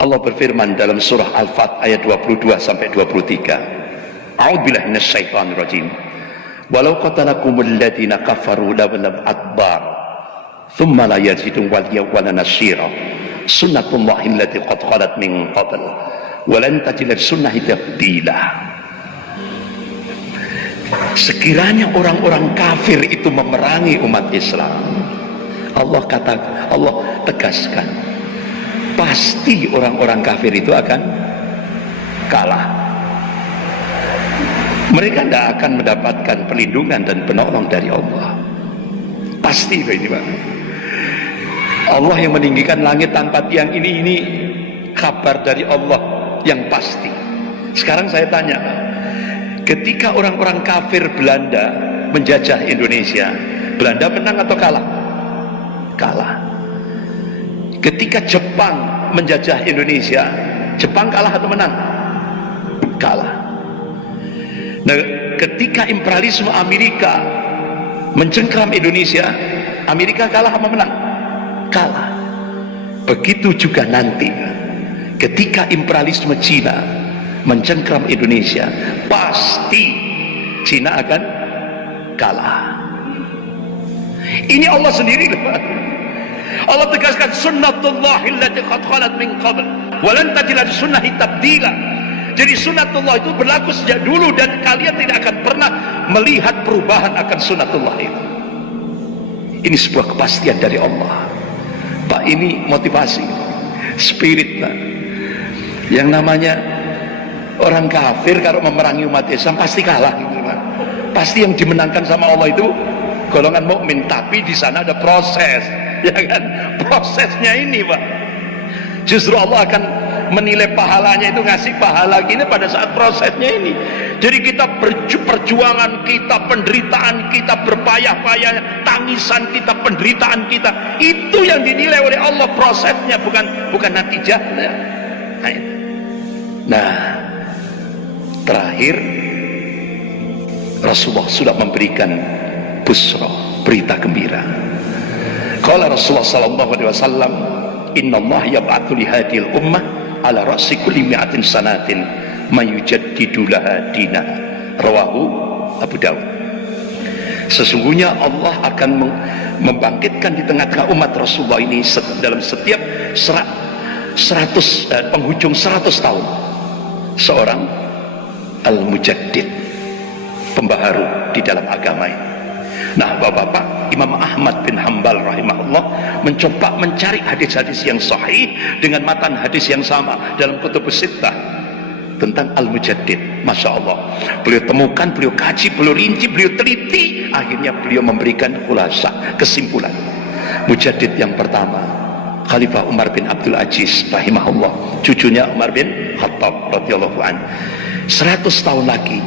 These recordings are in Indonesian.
Allah berfirman dalam surah Al-Fat ayat 22 sampai 23. A'udzubillahi minasyaitonir rajim. Walau qatalakumul ladzina kafaru lawlam adbar thumma la yajidun waliyyan wala nasira. Sunnatullahi allati qad khalat min qabl wa lan tajida sunnati tabdila. Sekiranya orang-orang kafir itu memerangi umat Islam, Allah tegaskan, pasti orang-orang kafir itu akan kalah. Mereka tidak akan mendapatkan perlindungan dan penolong dari Allah. Pasti ini Pak. Allah yang meninggikan langit tanpa tiang ini kabar dari Allah yang pasti. Sekarang saya tanya, ketika orang-orang kafir Belanda menjajah Indonesia, Belanda menang atau kalah? Kalah. Ketika Jepang menjajah Indonesia, Jepang kalah atau menang? Kalah. Nah, ketika imperialisme Amerika mencengkram Indonesia, Amerika kalah apa menang? Kalah. Begitu juga nanti ketika imperialisme Cina mencengkram Indonesia, pasti Cina akan kalah. Ini Allah sendiri. Allah tegaskan sunnatullahi allati qad khalat min qabl wa lan tajida li sunnati tabdila. Jadi sunnatullah itu berlaku sejak dulu dan kalian tidak akan pernah melihat perubahan akan sunnatullah itu. Ini sebuah kepastian dari Allah. Pak, ini motivasi, spirit Pak. Yang namanya orang kafir kalau memerangi umat Islam pasti kalah gitu Pak. Pasti yang dimenangkan sama Allah itu golongan mukmin, tapi di sana ada proses, ya kan? Prosesnya ini Pak. Justru Allah akan menilai pahalanya itu, ngasih pahala gini pada saat prosesnya ini. Jadi kita perjuangan kita, penderitaan kita, berpayah-payah, tangisan kita, penderitaan kita, itu yang dinilai oleh Allah prosesnya, bukan natijahnya. Nah, terakhir Rasulullah sudah memberikan busra, berita gembira. Qala Rasulullah sallallahu alaihi wasallam, innallaha yab'atsu li hadhil ummah ala ra'si kulli mi'atin sanatin mayujaddidu laha dina. Rawahu Abu Dawud. Sesungguhnya Allah akan membangkitkan di tengah-tengah umat Rasulullah ini dalam setiap penghujung 100 tahun seorang al-mujaddid, pembaharu di dalam agama ini. Nah, Bapak-bapak, Imam Ahmad bin Hanbal rahimahullah mencoba mencari hadis-hadis yang sahih dengan matan hadis yang sama dalam kutubus sittah tentang al-mujaddid. Masya Allah, beliau temukan, beliau kaji, beliau rinci, beliau teliti, akhirnya beliau memberikan khulasa, kesimpulan. Mujaddid yang pertama Khalifah Umar bin Abdul Aziz rahimahullah, cucunya Umar bin Khattab radhiyallahu anhu. 100 tahun lagi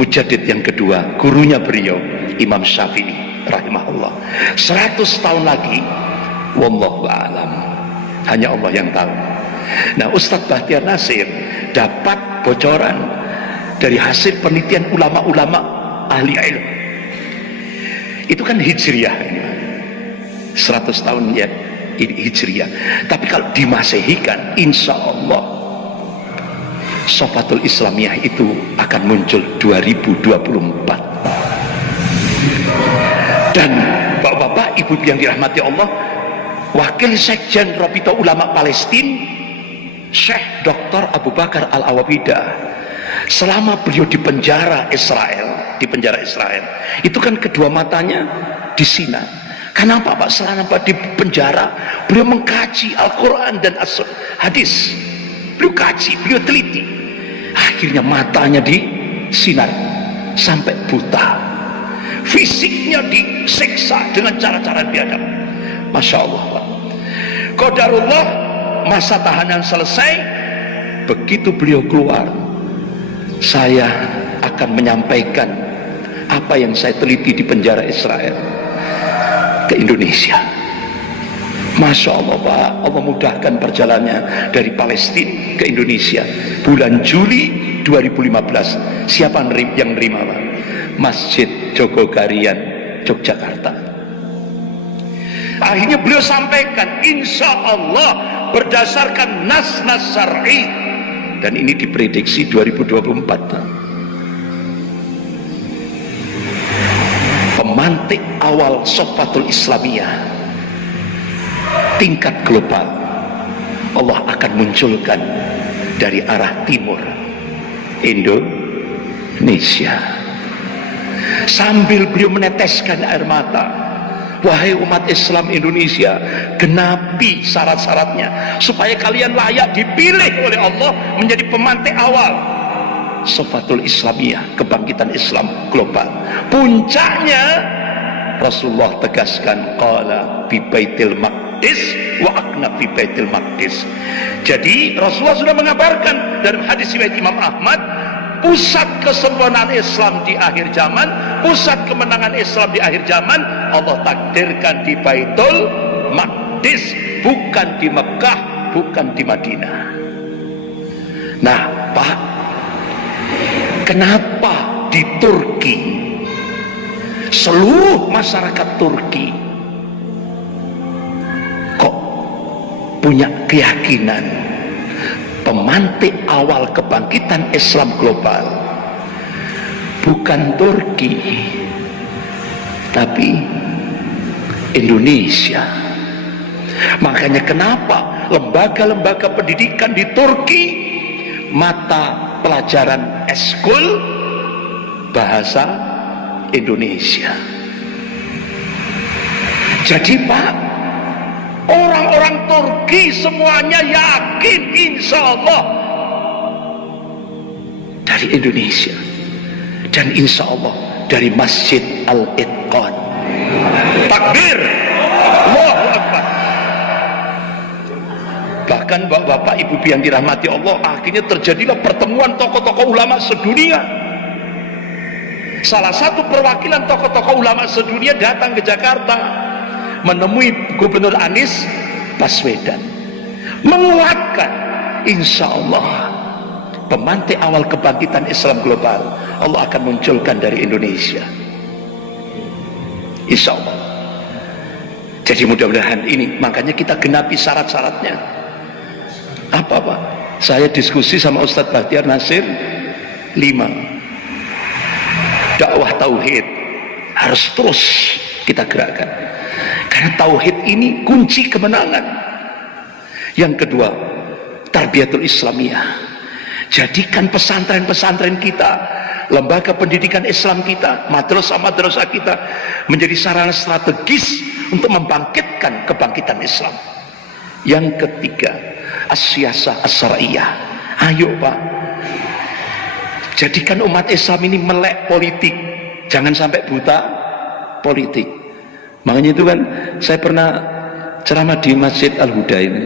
mujaddid yang kedua, gurunya beliau Imam Syafi'i rahimahullah. 100 tahun lagi, wallahu a'lam, hanya Allah yang tahu. Nah, Ustadz Bahtiar Nasir dapat bocoran dari hasil penelitian ulama-ulama ahli ilmu. Itu kan hijriyah, 100 tahun ya hijriyah. Tapi kalau dimasehikan, insya Allah Sofatul Islamiyah itu akan muncul 2024. Dan bapak-bapak, ibu yang dirahmati Allah, Wakil Sekjen Rabita Ulama Palestina Syekh Dr. Abu Bakar Al-Awabidah, selama beliau di penjara Israel, itu kan kedua matanya di Sinai. Kenapa Pak? Selama di penjara beliau mengkaji Al-Quran dan hadis, beliau kaji, beliau teliti, akhirnya matanya di sinar sampai buta, fisiknya disiksa dengan cara-cara biadab. Masya Allah Pak. Qadarullah, masa tahanan selesai, begitu beliau keluar, saya akan menyampaikan apa yang saya teliti di penjara Israel ke Indonesia. Masya Allah Pak, Allah mudahkan perjalanannya dari Palestina ke Indonesia bulan Juli 2015. Siapa yang nerima Pak? Masjid Jogokarian, Yogyakarta. Akhirnya beliau sampaikan, insya Allah berdasarkan nas-nas syar'i, dan ini diprediksi 2024. Pemantik awal Sofatul Islamiyah tingkat global Allah akan munculkan dari arah timur Indonesia. Sambil beliau meneteskan air mata, wahai umat Islam Indonesia, genapi syarat-syaratnya supaya kalian layak dipilih oleh Allah menjadi pemantik awal Sofatul Islamiyah, kebangkitan Islam global. Puncaknya Rasulullah tegaskan, qala bi Baitil Maqdis wa akna fi Baitil Maqdis. Jadi Rasulullah sudah mengabarkan dalam hadis riwayat Imam Ahmad, pusat kesempurnaan Islam di akhir zaman, pusat kemenangan Islam di akhir zaman Allah takdirkan di Baitul Maqdis, bukan di Mekah, bukan di Madinah. Nah Pak, kenapa di Turki seluruh masyarakat Turki kok punya keyakinan pemantik awal kebangkitan Islam global bukan Turki tapi Indonesia? Makanya kenapa lembaga-lembaga pendidikan di Turki mata pelajaran eskul bahasa Indonesia. Jadi Pak, orang-orang Turki semuanya yakin insya Allah dari Indonesia, dan insya Allah dari Masjid Al-Itqan. Takbir, Allahu Akbar. Bahkan bapak-bapak, ibu-ibu yang dirahmati Allah, akhirnya terjadilah pertemuan tokoh-tokoh ulama sedunia. Salah satu perwakilan tokoh-tokoh ulama sedunia datang ke Jakarta menemui Gubernur Anies Baswedan, menguatkan insya Allah pemantik awal kebangkitan Islam global Allah akan munculkan dari Indonesia, insya Allah. Jadi mudah-mudahan ini, makanya kita genapi syarat-syaratnya. Apa Pak? Saya diskusi sama Ustadz Bahtiar Nasir 5. Dakwah tauhid harus terus kita gerakkan, karena tauhid ini kunci kemenangan. Yang kedua, tarbiyatul Islamiyah. Jadikan pesantren-pesantren kita, lembaga pendidikan Islam kita, madrasah-madrasah kita menjadi sarana strategis untuk membangkitkan kebangkitan Islam. Yang ketiga, as-siyasah as-syar'iyyah. Ayo Pak, jadikan umat Islam ini melek politik, jangan sampai buta politik. Makanya itu kan saya pernah ceramah di Masjid Al-Huda ini,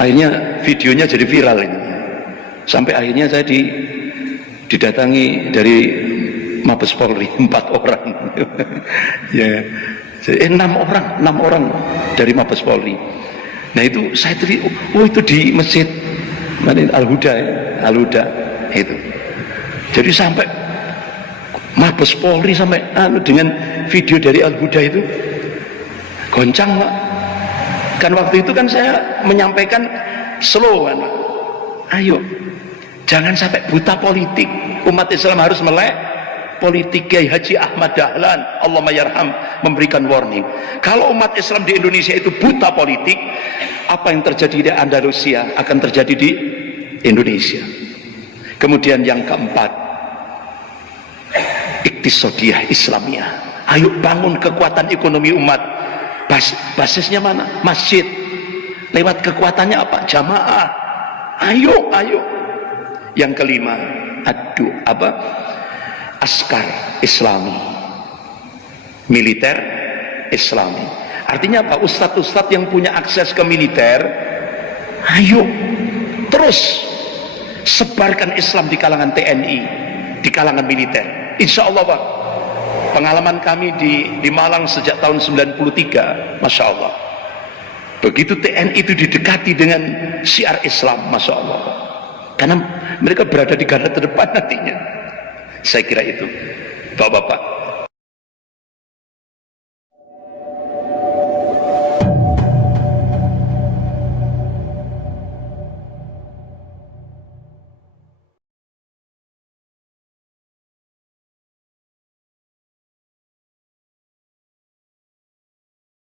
akhirnya videonya jadi viral ini, sampai akhirnya saya didatangi dari Mabes Polri 4 orang ya, 6 orang dari Mabes Polri. Nah itu saya tadi, oh itu di Masjid Al-Huda ya, Al-Huda itu. Jadi sampai Mabes Polri sampai dengan video dari Al-Huda itu goncang Pak. Kan waktu itu kan saya menyampaikan slogan, ayo jangan sampai buta politik, umat Islam harus melek politik. Kiai Haji Ahmad Dahlan Allahumma yarham memberikan warning, kalau umat Islam di Indonesia itu buta politik, apa yang terjadi di Andalusia akan terjadi di Indonesia. Kemudian yang keempat, iktisodiyah Islamiyah. Ayo bangun kekuatan ekonomi umat. Basisnya mana? Masjid. Lewat kekuatannya apa? Jamaah. Ayo. Yang kelima, askar Islami, militer Islami. Artinya apa? Ustadz-ustadz yang punya akses ke militer, ayo terus sebarkan Islam di kalangan TNI, di kalangan militer. Insya Allah Pak, pengalaman kami di Malang sejak tahun 93, Masya Allah, begitu TNI itu didekati dengan syiar Islam, Masya Allah Pak, karena mereka berada di garda terdepan nantinya. Saya kira itu Bapak-bapak,